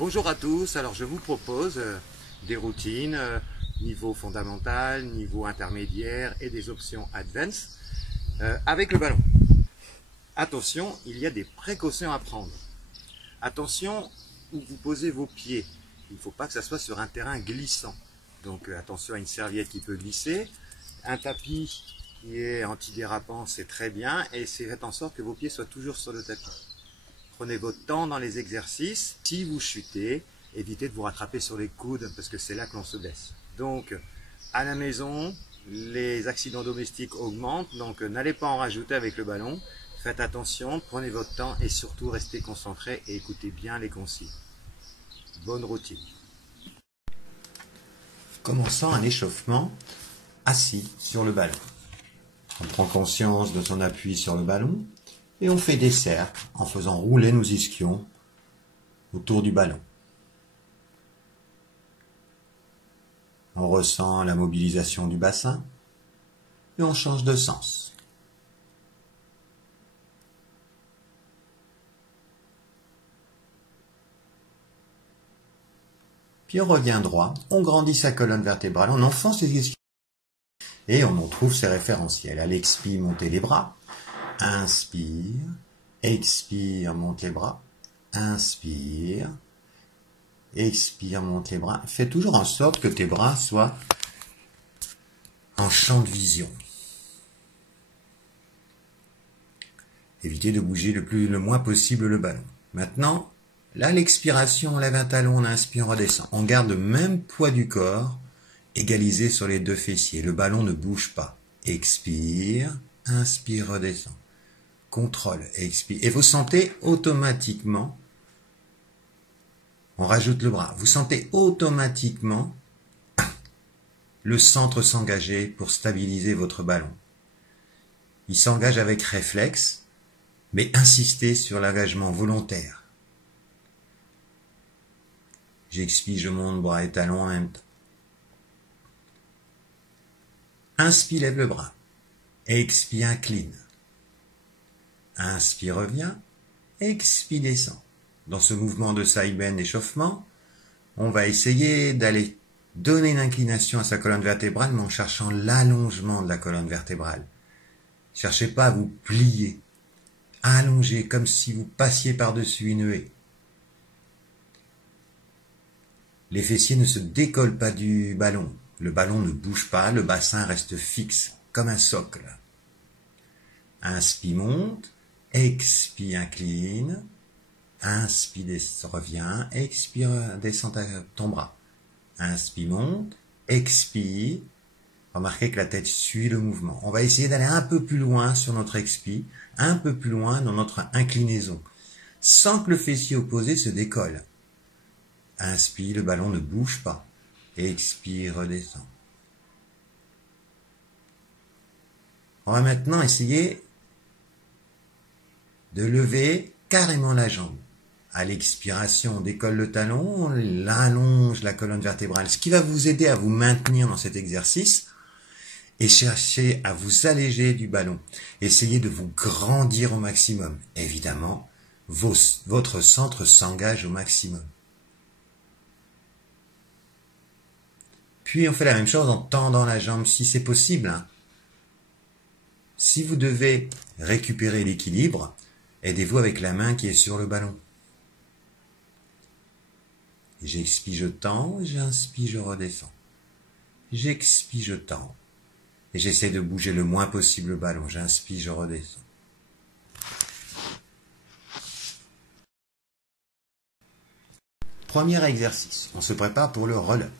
Bonjour à tous, alors je vous propose des routines niveau fondamental, niveau intermédiaire et des options advanced avec le ballon. Attention, il y a des précautions à prendre. Attention où vous posez vos pieds, il ne faut pas que ça soit sur un terrain glissant. Donc attention à une serviette qui peut glisser, un tapis qui est antidérapant c'est très bien et faites en sorte que vos pieds soient toujours sur le tapis. Prenez votre temps dans les exercices. Si vous chutez, évitez de vous rattraper sur les coudes parce que c'est là que l'on se blesse. Donc, à la maison, les accidents domestiques augmentent. Donc, n'allez pas en rajouter avec le ballon. Faites attention, prenez votre temps et surtout restez concentré et écoutez bien les consignes. Bonne routine. Commençons un échauffement assis sur le ballon. On prend conscience de son appui sur le ballon. Et on fait des cercles en faisant rouler nos ischions autour du ballon. On ressent la mobilisation du bassin et on change de sens. Puis on revient droit, on grandit sa colonne vertébrale, on enfonce les ischions et on en trouve ses référentiels. À l'expire, montez les bras. Inspire, expire, monte les bras, inspire, expire, monte les bras. Fais toujours en sorte que tes bras soient en champ de vision. Évitez de bouger le moins possible le ballon. Maintenant, là l'expiration, on lève un talon, on inspire, on redescend. On garde le même poids du corps, égalisé sur les deux fessiers. Le ballon ne bouge pas. Expire, inspire, redescend. Contrôle, expire. Et vous sentez automatiquement, on rajoute le bras, vous sentez automatiquement le centre s'engager pour stabiliser votre ballon. Il s'engage avec réflexe, mais insistez sur l'engagement volontaire. J'expire, je monte, bras et talons en même temps. Inspire, lève le bras. Expire, incline. Inspire, revient. Expire, descend. Dans ce mouvement de side-bend échauffement, on va essayer d'aller donner une inclination à sa colonne vertébrale, mais en cherchant l'allongement de la colonne vertébrale. Cherchez pas à vous plier. Allongez comme si vous passiez par-dessus une haie. Les fessiers ne se décollent pas du ballon. Le ballon ne bouge pas, le bassin reste fixe, comme un socle. Inspire, monte. Expire, incline. Inspire, revient. Expire, descend ton bras. Inspire, monte. Expire. Remarquez que la tête suit le mouvement. On va essayer d'aller un peu plus loin sur notre expire, un peu plus loin dans notre inclinaison, sans que le fessier opposé se décolle. Inspire, le ballon ne bouge pas. Expire, redescend. On va maintenant essayer de lever carrément la jambe. À l'expiration, on décolle le talon, on allonge la colonne vertébrale, ce qui va vous aider à vous maintenir dans cet exercice et chercher à vous alléger du ballon. Essayez de vous grandir au maximum. Évidemment, votre centre s'engage au maximum. Puis on fait la même chose en tendant la jambe si c'est possible. Si vous devez récupérer l'équilibre, aidez-vous avec la main qui est sur le ballon. J'expire, je tends, j'inspire, je redescends. J'expire, je tends. Et j'essaie de bouger le moins possible le ballon. J'inspire, je redescends. Premier exercice. On se prépare pour le roll-up.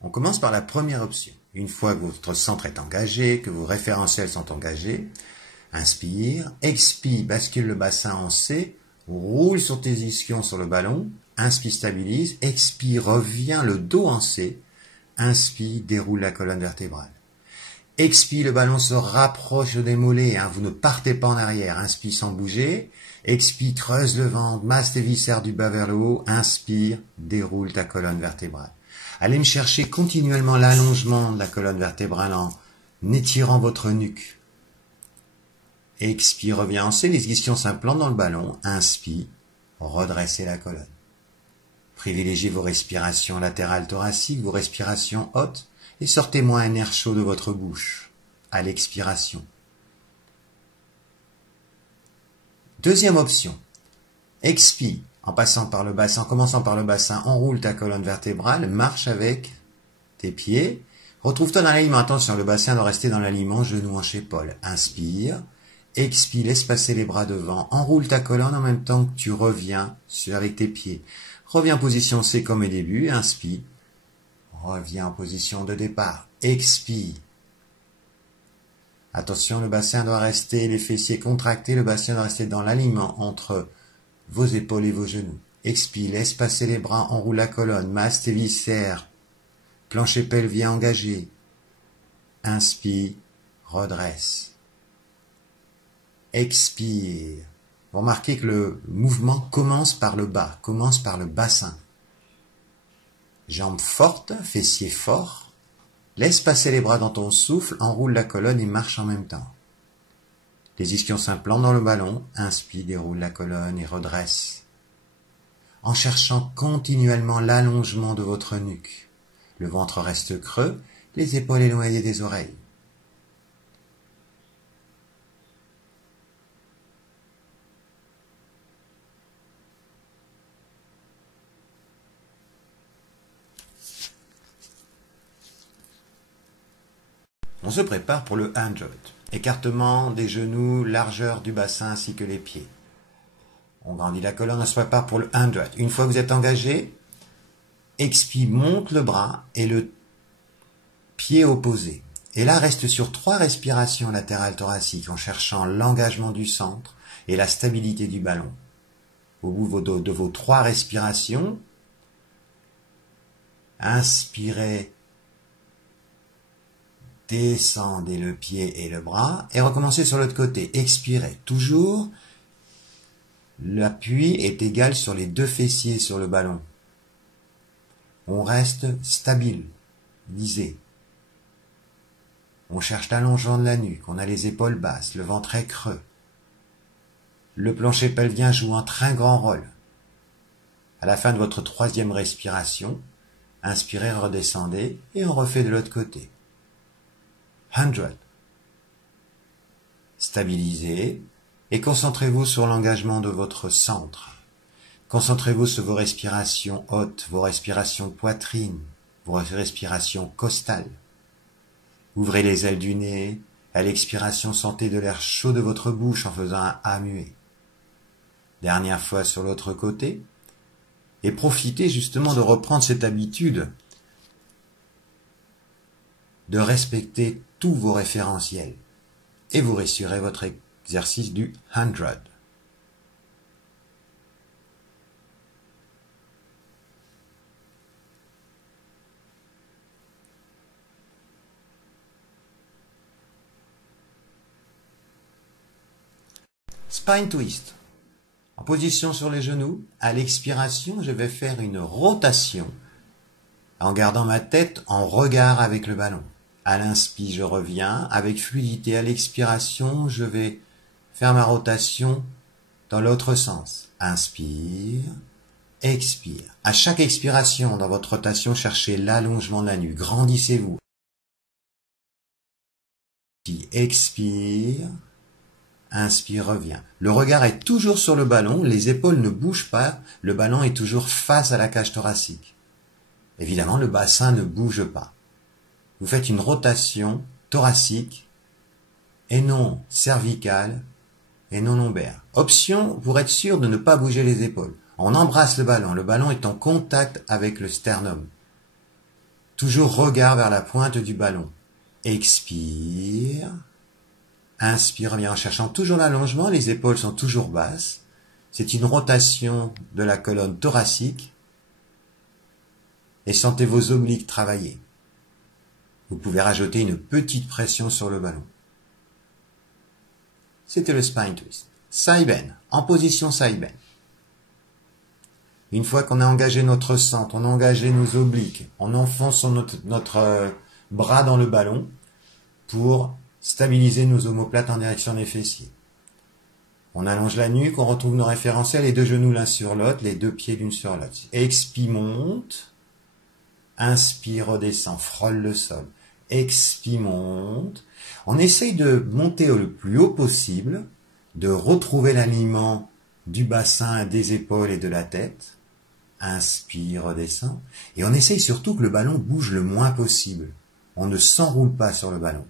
On commence par la première option. Une fois que votre centre est engagé, que vos référentiels sont engagés, inspire, expire, bascule le bassin en C, roule sur tes ischions sur le ballon, inspire, stabilise, expire, reviens le dos en C, inspire, déroule la colonne vertébrale. Expire, le ballon se rapproche des mollets, vous ne partez pas en arrière, inspire sans bouger, expire, creuse le ventre, masse tes viscères du bas vers le haut, inspire, déroule ta colonne vertébrale. Allez me chercher continuellement l'allongement de la colonne vertébrale en étirant votre nuque. Expire, reviens en C, les ischions s'implantent dans le ballon. Inspire, redressez la colonne. Privilégiez vos respirations latérales thoraciques, vos respirations hautes, et sortez-moi un air chaud de votre bouche à l'expiration. Deuxième option, expire en passant par le bassin, en commençant par le bassin, enroule ta colonne vertébrale, marche avec tes pieds, retrouve-toi dans l'alignement. Attention, le bassin doit rester dans l'alignement, genou hanche épaule. Inspire, expire, laisse passer les bras devant, enroule ta colonne en même temps que tu reviens avec tes pieds. Reviens en position C comme au début, inspire, reviens en position de départ, expire. Attention, le bassin doit rester, les fessiers contractés, le bassin doit rester dans l'alignement entre vos épaules et vos genoux. Expire, laisse passer les bras, enroule la colonne, masse tes viscères, plancher pelvien engagé. Inspire, redresse. Expire. Vous remarquez que le mouvement commence par le bas, commence par le bassin. Jambes fortes, fessiers forts. Laisse passer les bras dans ton souffle, enroule la colonne et marche en même temps. Les ischions s'implantent dans le ballon, inspire, déroule la colonne et redresse. En cherchant continuellement l'allongement de votre nuque. Le ventre reste creux, les épaules éloignées des oreilles. On se prépare pour le 100. Écartement des genoux, largeur du bassin ainsi que les pieds. On grandit la colonne, on se prépare pour le 100. Une fois que vous êtes engagé, expire, monte le bras et le pied opposé. Et là, reste sur 3 respirations latérales thoraciques en cherchant l'engagement du centre et la stabilité du ballon. Au bout de vos 3 respirations, inspirez, descendez le pied et le bras et recommencez sur l'autre côté. Expirez. Toujours, l'appui est égal sur les 2 fessiers sur le ballon. On reste stable, lisé. On cherche l'allongement de la nuque, on a les épaules basses, le ventre est creux. Le plancher pelvien joue un très grand rôle. À la fin de votre 3e respiration, inspirez, redescendez et on refait de l'autre côté. 100. Stabilisez et concentrez-vous sur l'engagement de votre centre. Concentrez-vous sur vos respirations hautes, vos respirations poitrine, vos respirations costales. Ouvrez les ailes du nez. À l'expiration, sentez de l'air chaud de votre bouche en faisant un A muet. Dernière fois sur l'autre côté. Et profitez justement de reprendre cette habitude de respecter tous vos référentiels. Et vous réussirez votre exercice du 100. Spine twist. En position sur les genoux, à l'expiration, je vais faire une rotation en gardant ma tête en regard avec le ballon. À l'inspire, je reviens avec fluidité. À l'expiration, je vais faire ma rotation dans l'autre sens. Inspire, expire. À chaque expiration, dans votre rotation, cherchez l'allongement de la nuque. Grandissez-vous. Expire. Inspire, reviens. Le regard est toujours sur le ballon, les épaules ne bougent pas, le ballon est toujours face à la cage thoracique. Évidemment, le bassin ne bouge pas. Vous faites une rotation thoracique et non cervicale et non lombaire. Option pour être sûr de ne pas bouger les épaules. On embrasse le ballon est en contact avec le sternum. Toujours regard vers la pointe du ballon. Expire. Inspire bien en cherchant toujours l'allongement, les épaules sont toujours basses. C'est une rotation de la colonne thoracique. Et sentez vos obliques travailler. Vous pouvez rajouter une petite pression sur le ballon. C'était le spine twist. Side bend, en position side bend. Une fois qu'on a engagé notre centre, on a engagé nos obliques, on enfonce notre bras dans le ballon pour stabiliser nos omoplates en direction des fessiers. On allonge la nuque, on retrouve nos référentiels, les deux genoux l'un sur l'autre, les deux pieds l'une sur l'autre. Expire, monte. Inspire, redescend, frôle le sol. Expire, monte. On essaye de monter le plus haut possible, de retrouver l'alignement du bassin, des épaules et de la tête. Inspire, redescend. Et on essaye surtout que le ballon bouge le moins possible. On ne s'enroule pas sur le ballon.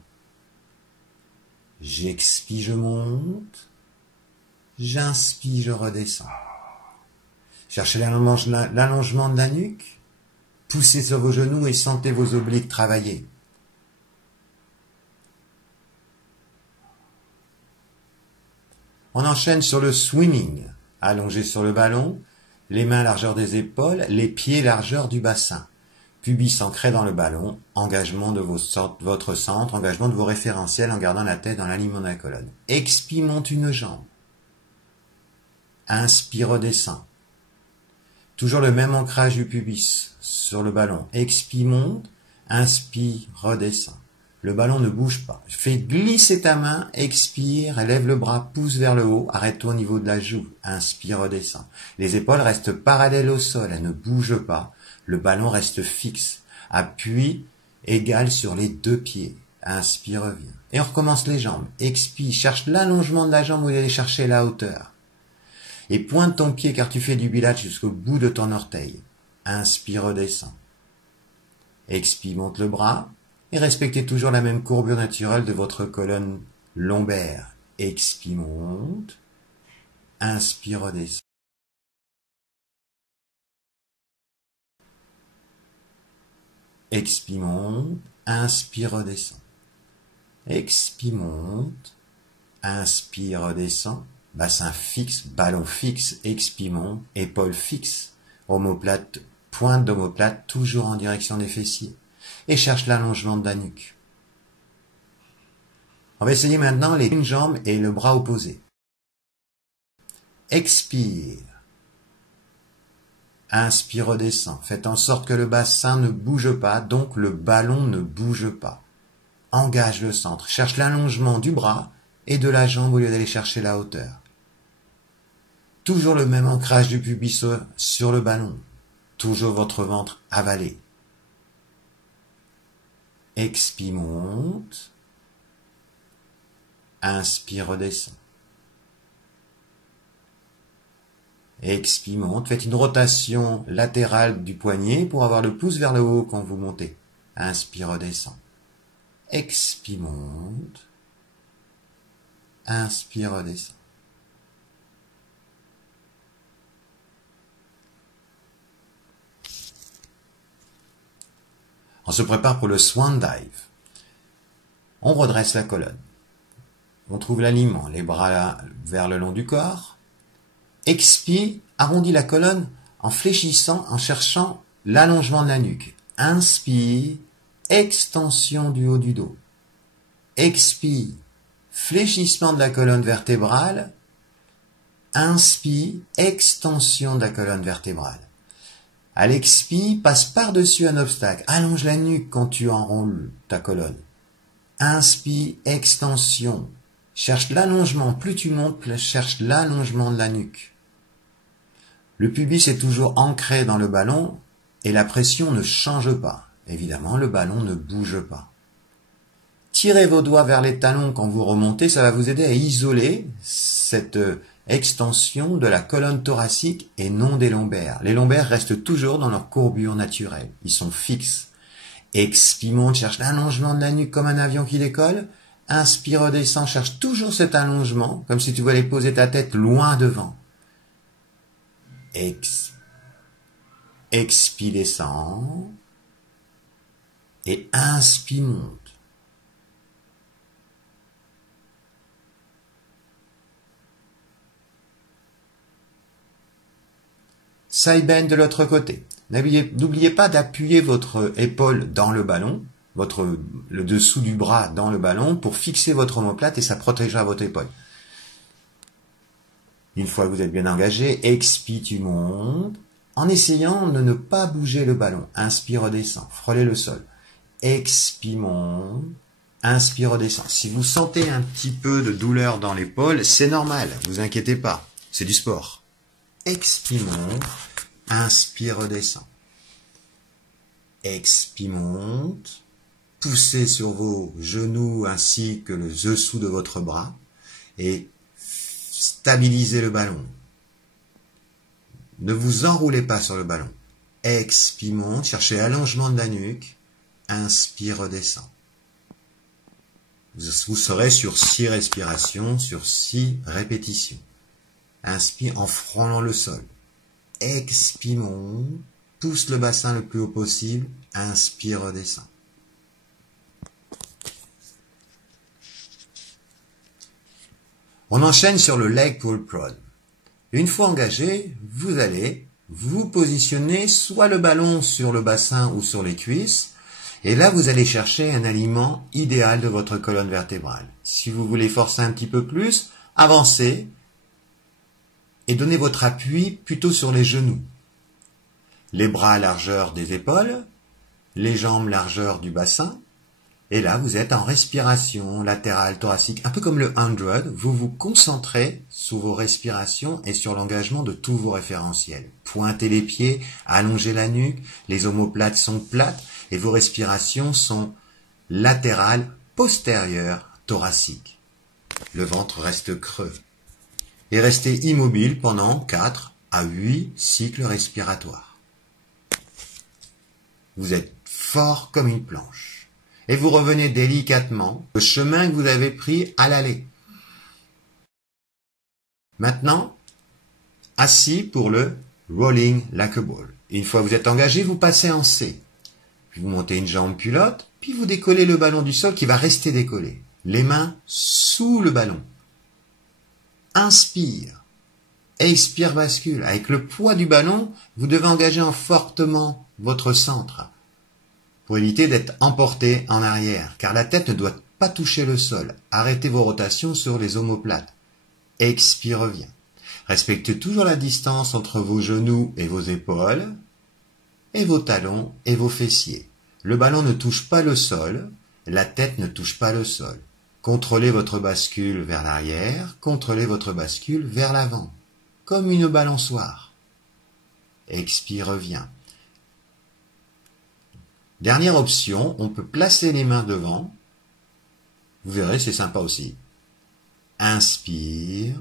J'expire, je monte. J'inspire, je redescends. Cherchez l'allongement de la nuque. Poussez sur vos genoux et sentez vos obliques travailler. On enchaîne sur le swimming. Allongé sur le ballon, les mains largeur des épaules, les pieds largeur du bassin. Pubis ancré dans le ballon, engagement de votre centre, engagement de vos référentiels en gardant la tête dans l'alignement de la colonne. Expire, monte une jambe. Inspire, redescend. Toujours le même ancrage du pubis sur le ballon. Expire, monte. Inspire, redescend. Le ballon ne bouge pas. Fais glisser ta main, expire, lève le bras, pousse vers le haut, arrête-toi au niveau de la joue. Inspire, redescend. Les épaules restent parallèles au sol, elles ne bougent pas. Le ballon reste fixe. Appui égal sur les deux pieds. Inspire, reviens. Et on recommence les jambes. Expire, cherche l'allongement de la jambe où il aller chercher la hauteur. Et pointe ton pied car tu fais du pilates jusqu'au bout de ton orteil. Inspire, redescend. Expire, monte le bras. Et respectez toujours la même courbure naturelle de votre colonne lombaire. Expire, monte. Inspire, redescend. Expire, monte. Inspire, redescend. Expire, monte. Inspire, redescend. Bassin fixe, ballon fixe, expire, monte. Épaules fixes. Omoplate, pointe d'omoplate, toujours en direction des fessiers. Et cherche l'allongement de la nuque. On va essayer maintenant une jambe et le bras opposé. Expire. Inspire, redescend. Faites en sorte que le bassin ne bouge pas, donc le ballon ne bouge pas. Engage le centre. Cherche l'allongement du bras et de la jambe au lieu d'aller chercher la hauteur. Toujours le même ancrage du pubis sur le ballon. Toujours votre ventre avalé. Expire, monte. Inspire, redescend. Expire, monte. Faites une rotation latérale du poignet pour avoir le pouce vers le haut quand vous montez. Inspire, redescend. Expire, monte. Inspire, redescend. On se prépare pour le swan dive. On redresse la colonne. On trouve l'alignement, les bras vers le long du corps. Expire, arrondis la colonne en fléchissant, en cherchant l'allongement de la nuque. Inspire, extension du haut du dos. Expire, fléchissement de la colonne vertébrale. Inspire, extension de la colonne vertébrale. À l'expire, passe par-dessus un obstacle. Allonge la nuque quand tu enroules ta colonne. Inspire, extension. Cherche l'allongement. Plus tu montes, cherche l'allongement de la nuque. Le pubis est toujours ancré dans le ballon et la pression ne change pas. Évidemment, le ballon ne bouge pas. Tirez vos doigts vers les talons quand vous remontez. Ça va vous aider à isoler cette extension de la colonne thoracique et non des lombaires. Les lombaires restent toujours dans leur courbure naturelle. Ils sont fixes. Expire, monte, cherche l'allongement de la nuque comme un avion qui décolle. Inspire, redescend, cherche toujours cet allongement, comme si tu voulais poser ta tête loin devant. Expire, descend. Et inspire, monte. Side bend de l'autre côté. N'oubliez pas d'appuyer votre épaule dans le ballon, le dessous du bras dans le ballon pour fixer votre omoplate et ça protégera votre épaule. Une fois que vous êtes bien engagé, expire, tu montes, en essayant de ne pas bouger le ballon. Inspire, redescend, frôlez le sol. Expire, monte, Inspire, redescend. Si vous sentez un petit peu de douleur dans l'épaule, c'est normal, vous inquiétez pas, c'est du sport. Expire, monte, inspire, redescend. Expire, monte, poussez sur vos genoux ainsi que le dessous de votre bras et stabilisez le ballon. Ne vous enroulez pas sur le ballon. Expire, monte, cherchez allongement de la nuque, inspire, redescend. Vous serez sur 6 respirations, sur 6 répétitions. Inspire en frôlant le sol. Expire, monte, pousse le bassin le plus haut possible, inspire, redescend. On enchaîne sur le leg pull prod. Une fois engagé, vous allez vous positionner soit le ballon sur le bassin ou sur les cuisses, et là vous allez chercher un aliment idéal de votre colonne vertébrale. Si vous voulez forcer un petit peu plus, avancez et donnez votre appui plutôt sur les genoux. Les bras à largeur des épaules, les jambes largeur du bassin, et là vous êtes en respiration latérale thoracique, un peu comme le 100, vous vous concentrez sur vos respirations et sur l'engagement de tous vos référentiels. Pointez les pieds, allongez la nuque, les omoplates sont plates et vos respirations sont latérales, postérieures, thoraciques. Le ventre reste creux. Et restez immobile pendant 4 à 8 cycles respiratoires. Vous êtes fort comme une planche. Et vous revenez délicatement au chemin que vous avez pris à l'aller. Maintenant, assis pour le rolling like a ball. Une fois que vous êtes engagé, vous passez en C. Puis vous montez une jambe culotte, puis vous décollez le ballon du sol qui va rester décollé. Les mains sous le ballon. Inspire. Expire, bascule. Avec le poids du ballon, vous devez engager fortement votre centre pour éviter d'être emporté en arrière, car la tête ne doit pas toucher le sol. Arrêtez vos rotations sur les omoplates. Expire, revient. Respectez toujours la distance entre vos genoux et vos épaules, et vos talons et vos fessiers. Le ballon ne touche pas le sol, la tête ne touche pas le sol. Contrôlez votre bascule vers l'arrière, contrôlez votre bascule vers l'avant, comme une balançoire. Expire, revient. Dernière option, on peut placer les mains devant. Vous verrez, c'est sympa aussi. Inspire.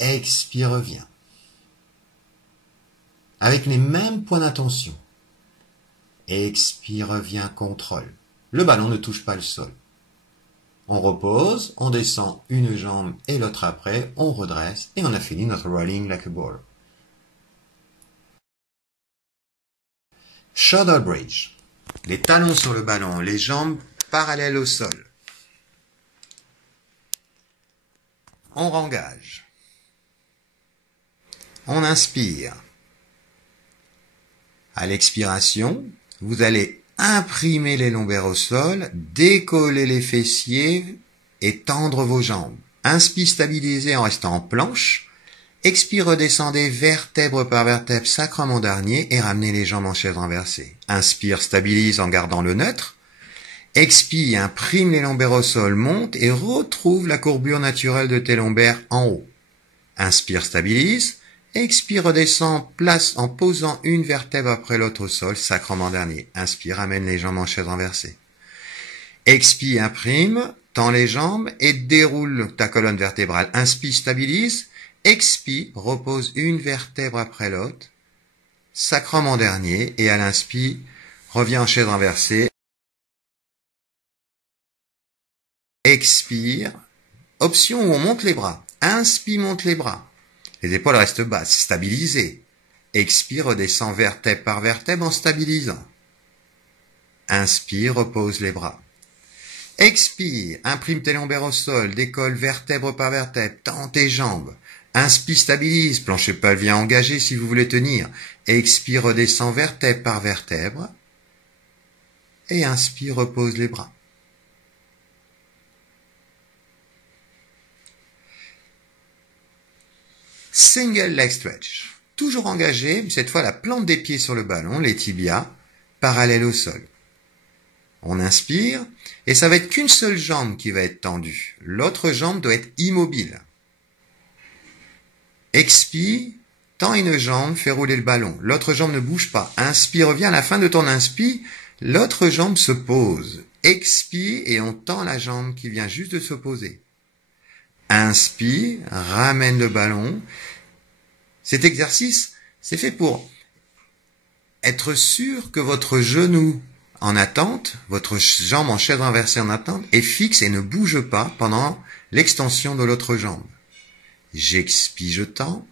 Expire, revient. Avec les mêmes points d'attention. Expire, revient, contrôle. Le ballon ne touche pas le sol. On repose, on descend une jambe et l'autre après, on redresse et on a fini notre rolling like a ball. Shoulder bridge. Les talons sur le ballon, les jambes parallèles au sol. On rengage. On inspire. À l'expiration, vous allez imprimer les lombaires au sol, décoller les fessiers et tendre vos jambes. Inspire, stabilisez en restant en planche. Expire, redescendez vertèbre par vertèbre, sacrement dernier et ramenez les jambes en chaise renversée. Inspire, stabilise en gardant le neutre. Expire, imprime les lombaires au sol, monte et retrouve la courbure naturelle de tes lombaires en haut. Inspire, stabilise. Expire, redescend, place en posant une vertèbre après l'autre au sol, sacrement dernier. Inspire, amène les jambes en chaise renversée. Expire, imprime, tends les jambes et déroule ta colonne vertébrale. Inspire, stabilise. Expire, repose une vertèbre après l'autre, sacrement dernier, et à l'inspire, reviens en chaise renversée. Expire, option où on monte les bras. Inspire, monte les bras. Les épaules restent basses, stabilisées. Expire, redescend vertèbre par vertèbre en stabilisant. Inspire, repose les bras. Expire, imprime tes lombaires au sol, décolle vertèbre par vertèbre, tends tes jambes. Inspire, stabilise, plancher pelvien engagé si vous voulez tenir. Expire, redescend vertèbre par vertèbre. Et inspire, repose les bras. Single leg stretch. Toujours engagé, mais cette fois la plante des pieds sur le ballon, les tibias, parallèles au sol. On inspire et ça va être qu'une seule jambe qui va être tendue. L'autre jambe doit être immobile. Expire, tends une jambe, fais rouler le ballon. L'autre jambe ne bouge pas. Inspire, reviens à la fin de ton inspire. L'autre jambe se pose. Expire et on tend la jambe qui vient juste de se poser. Inspire, ramène le ballon. Cet exercice, c'est fait pour être sûr que votre genou en attente, votre jambe en chaise renversée en attente, est fixe et ne bouge pas pendant l'extension de l'autre jambe. J'expire, je tends.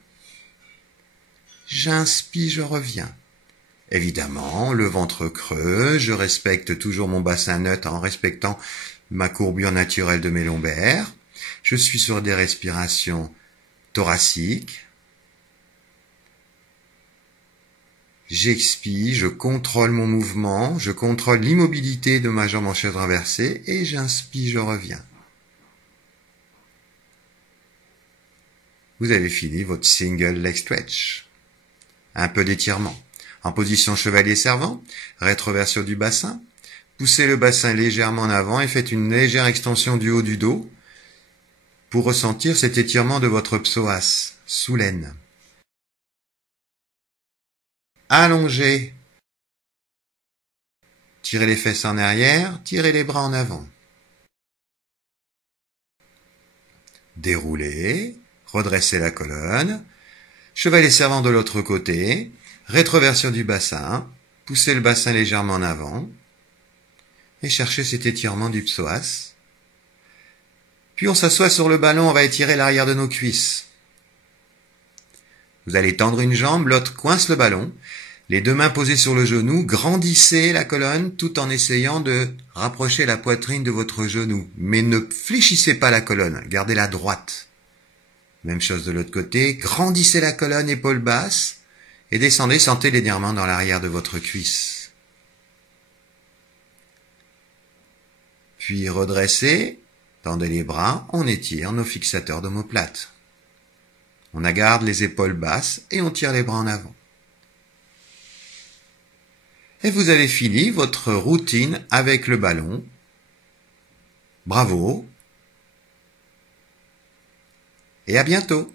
J'inspire, je reviens. Évidemment, le ventre creux, je respecte toujours mon bassin neutre en respectant ma courbure naturelle de mes lombaires. Je suis sur des respirations thoraciques. J'expire, je contrôle mon mouvement, je contrôle l'immobilité de ma jambe en chaise renversée et j'inspire, je reviens. Vous avez fini votre single leg stretch. Un peu d'étirement. En position chevalier servant, rétroversion du bassin. Poussez le bassin légèrement en avant et faites une légère extension du haut du dos pour ressentir cet étirement de votre psoas, sous l'aine. Allongez. Tirez les fesses en arrière, tirez les bras en avant. Déroulez, redressez la colonne. Chevalier servant de l'autre côté. Rétroversion du bassin. Poussez le bassin légèrement en avant. Et cherchez cet étirement du psoas. Puis on s'assoit sur le ballon, on va étirer l'arrière de nos cuisses. Vous allez tendre une jambe, l'autre coince le ballon. Les deux mains posées sur le genou, grandissez la colonne tout en essayant de rapprocher la poitrine de votre genou. Mais ne fléchissez pas la colonne, gardez-la droite. Même chose de l'autre côté, grandissez la colonne, épaules basses, et descendez, sentez l'étirement dans l'arrière de votre cuisse. Puis redressez, tendez les bras, on étire nos fixateurs d'omoplate. On garde les épaules basses et on tire les bras en avant. Et vous avez fini votre routine avec le ballon. Bravo. Et à bientôt.